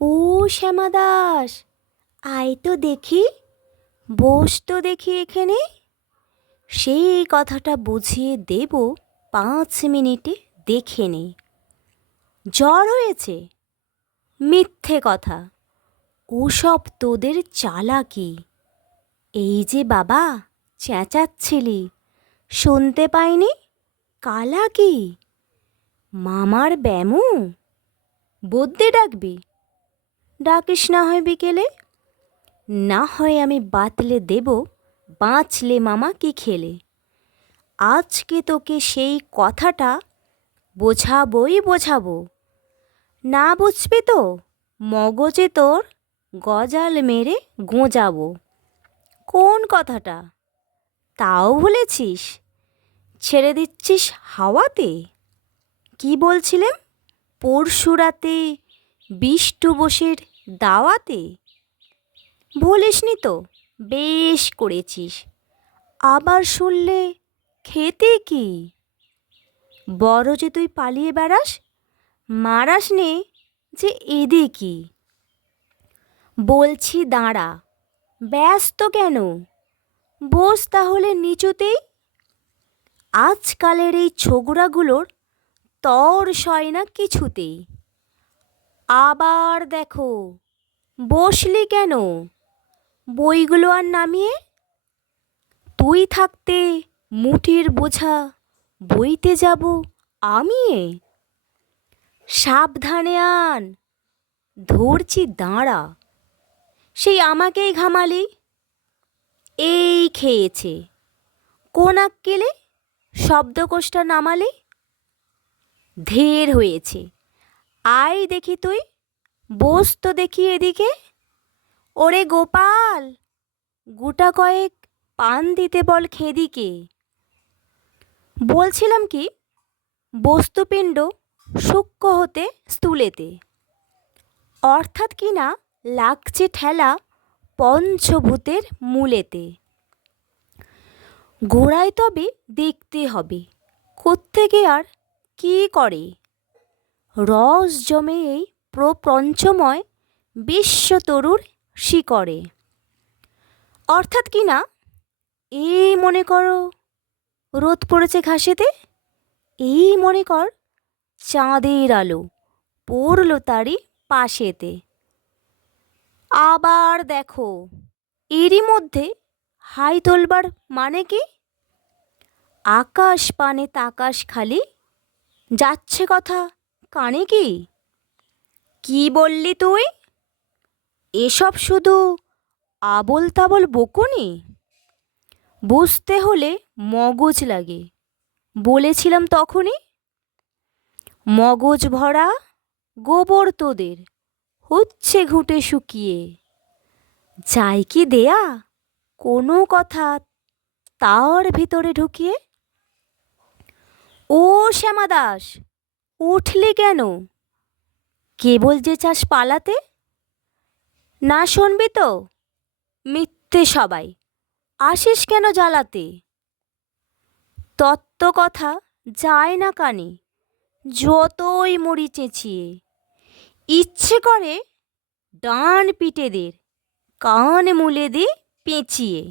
ও শ্যামা দাস, আয় তো দেখি, বস তো দেখি এখানে। সেই কথাটা বুঝিয়ে দেব 5 মিনিটে, দেখে নে। জ্বর হয়েছে? মিথ্যে কথা, ওসব তোদের চালাকি। এই যে বাবা, চেঁচাচ্ছিলি, শুনতে পাইনি? কালা কি? মামার ব্যামু? বদ্যে ডাকবি? ডাকিস না হয় বিকেলে। না হয় আমি বাতলে দেব, বাঁচলে মামা কি খেলে। আজকে তোকে সেই কথাটা বোঝাবো। না বুঝবি তো মগজে তোর গজাল মেরে গোঁজাবো। কোন কথাটা? তাও ভুলেছিস? ছেড়ে দিচ্ছিস হাওয়াতে? কি বলছিলেম পরশু রাতে বিষ্টু বোসের দাওয়াতে? ভুলিসনি তো? বেশ করেছিস। আবার শুনলে খেতে কি? বড় যে তুই পালিয়ে বেড়াস, মারাস নে যে এদিকি। বলছি দাঁড়া, ব্যস্ত কেন? বস তাহলে নিচুতেই। আজকালের এই ছোকরাগুলোর তর সয় না কিছুতেই। আবার দেখো, বসলি কেন? বইগুলো আর নামিয়ে। তুই থাকতে মুঠির বোঝা বইতে যাব আমিয়ে। সাবধানে আন, ধরছি দাঁড়া। সেই আমাকেই ঘামালি। এই খেয়েছে, কোন আক্কেলে শব্দকোষটা নামালি? ঢের হয়েছে, আয় দেখি তুই, বস তো দেখি এদিকে। ওরে গোপাল, গোটা কয়েক পান দিতে বল খেদিকে। বলছিলাম কি, বস্তুপিণ্ড সূক্ষ্ম হতে স্থূলেতে, অর্থাৎ কিনা লাগছে ঠেলা পঞ্চভূতের মূলেতে। গোড়ায় তবে দেখতে হবে কোত্থেকে আর কি করে। রস জমে এই প্রপঞ্চময় বিশ্বতরুর শিকড়ে। অর্থাৎ কিনা এই মনে করো রোদ পড়েছে ঘাসেতে, এই মনে কর চাঁদের আলো পড়ল তারই পাশেতে। আবার দেখো, এরই মধ্যে হাই তোলবার মানে কি? আকাশ পানে তাকাস খালি, যাচ্ছে কথা কানে কি? কি বললি তুই? এসব শুধু আবোল তাবোল বকুনি? বুঝতে হলে মগজ লাগে, বলেছিলাম তখনই। মগজ ভরা গোবর তোদের হচ্ছে ঘুঁটে শুকিয়ে। যায় কি দেয়া কোনো কথা তার ভিতরে ঢুকিয়ে? ও শ্যামা দাস, উঠলি কেন? কেবল যে চাস পালাতে? না শুনবি তো? মিথ্যে সবাই, আসিস কেন জ্বালাতে? তত্ত্ব কথা যায় না কানে, যতই মুড়ি চেঁচিয়ে। ইচ্ছে করে ডান পিটেদের কান মুলে দি পেঁচিয়ে।